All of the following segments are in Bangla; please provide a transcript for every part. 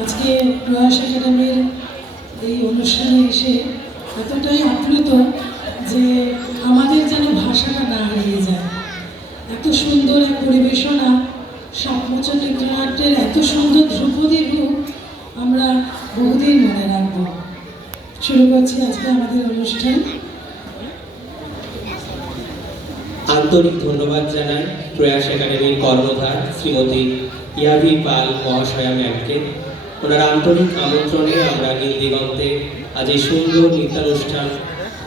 আজকে প্রয়াস একাডেমির এই অনুষ্ঠানে এসে এতটাই আপ্লুত যে আমাদের যেন ভাষাটা না হারিয়ে যায়। এত সুন্দর এক পরিবেশনা, সাতবছর নৃত্যনাট্যের এত সুন্দর ধ্রুপদী রূপ আমরা বহুদিন মনে রাখব। শুরু করছি আজকে আমাদের অনুষ্ঠান। আন্তরিক ধন্যবাদ জানাই প্রয়াস একাডেমির কর্ণধার শ্রীমতী ইয়াভি পাল মহাশয়া ম্যামকে। ওনার আন্তরিক আমন্ত্রণে আমরা নীল দিগন্তে আজ এই সুন্দর নৃত্যানুষ্ঠান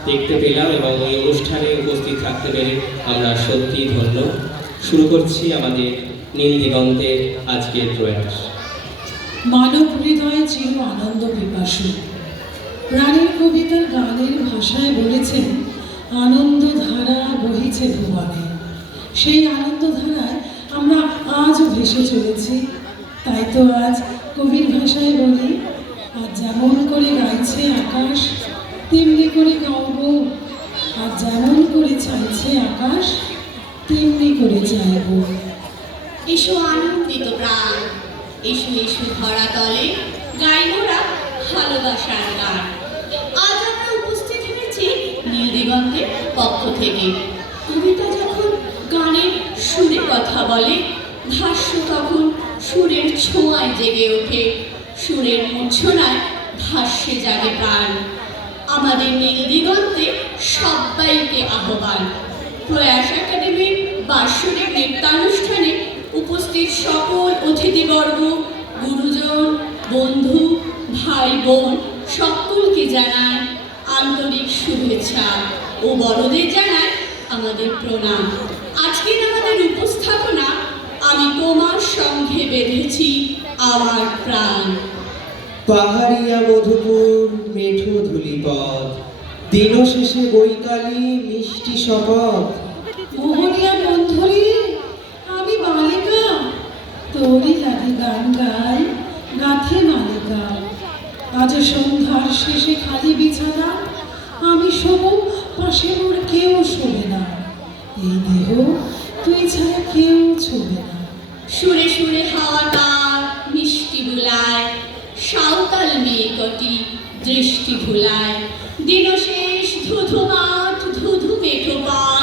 দেখতে পেলাম এবং ওই অনুষ্ঠানে উপস্থিত থাকতে পেরে আমরা সত্যি ধন্য। শুরু করছি আমাদের নীল দিগন্তের আজকের প্রয়াস। মানব হৃদয়ে চির আনন্দ পিপাসু প্রাণের কবিতার গানের ভাষায় বলেছেন, আনন্দ ধারা বহিছে ভুবনে। সেই আনন্দ ধারায় আমরা আজও ভেসে চলেছি। তাই তো আজ কবির ভাষায় বলি, আর যেমন করে গাইছে আকাশ তেমনি করে গাওব, আর যেমন করে চাইছে আকাশ তেমনি করে চাইব। এসো আনন্দিত প্রাণ, এসো এসো ধরা তলে গাইবোরা ভালোবাসার গান। আজ আমরা উপস্থিত হয়েছি নীল দিগন্তের পক্ষ থেকে। কবিতা যখন গানের সুরে কথা বলে, ভাষ্য তখন সুরের ছোঁয়ায় জেগে ওঠে, সুরের মূর্ছনায় ভাষ্যে জাগে প্রাণ। আমাদের নীল দিগন্তে সবাইকে আহ্বান। প্রয়াস একাডেমির বার্ষিক নৃত্যানুষ্ঠানে উপস্থিত সকল অতিথিবর্গ, গুরুজন, বন্ধু, ভাই বোন সকলকে জানায় আন্তরিক শুভেচ্ছা ও বড়দের জানায় আমাদের প্রণাম। আজকের আমাদের উপস্থাপনা আমি তোমার সঙ্গে বেঁধেছি আমার প্রাণ। পাহাড়িয়া মধুপুর মেঠো ধূলিপথ, দিন শেষে বৈকালী মিষ্টি শপথ। মোহনিয়া বন্ধুরি আমি বালিকা, তোরই লাগে গান গাই গাথে মালিকা। আজ সন্ধ্যার শেষে খালি বিছানা, আমি শোবো পাশে মোর কেউ শোবে না। এই দেহ তুই ছাড়া কেউ ছবে না। সুরে সুরে হাওয়া তার মিষ্টি বুলায়, সাঁওতাল মেয়ে কটি দৃষ্টি ভুলায়। দিন শেষ ধুধু মাঠ ধুধু মেঠো পথ,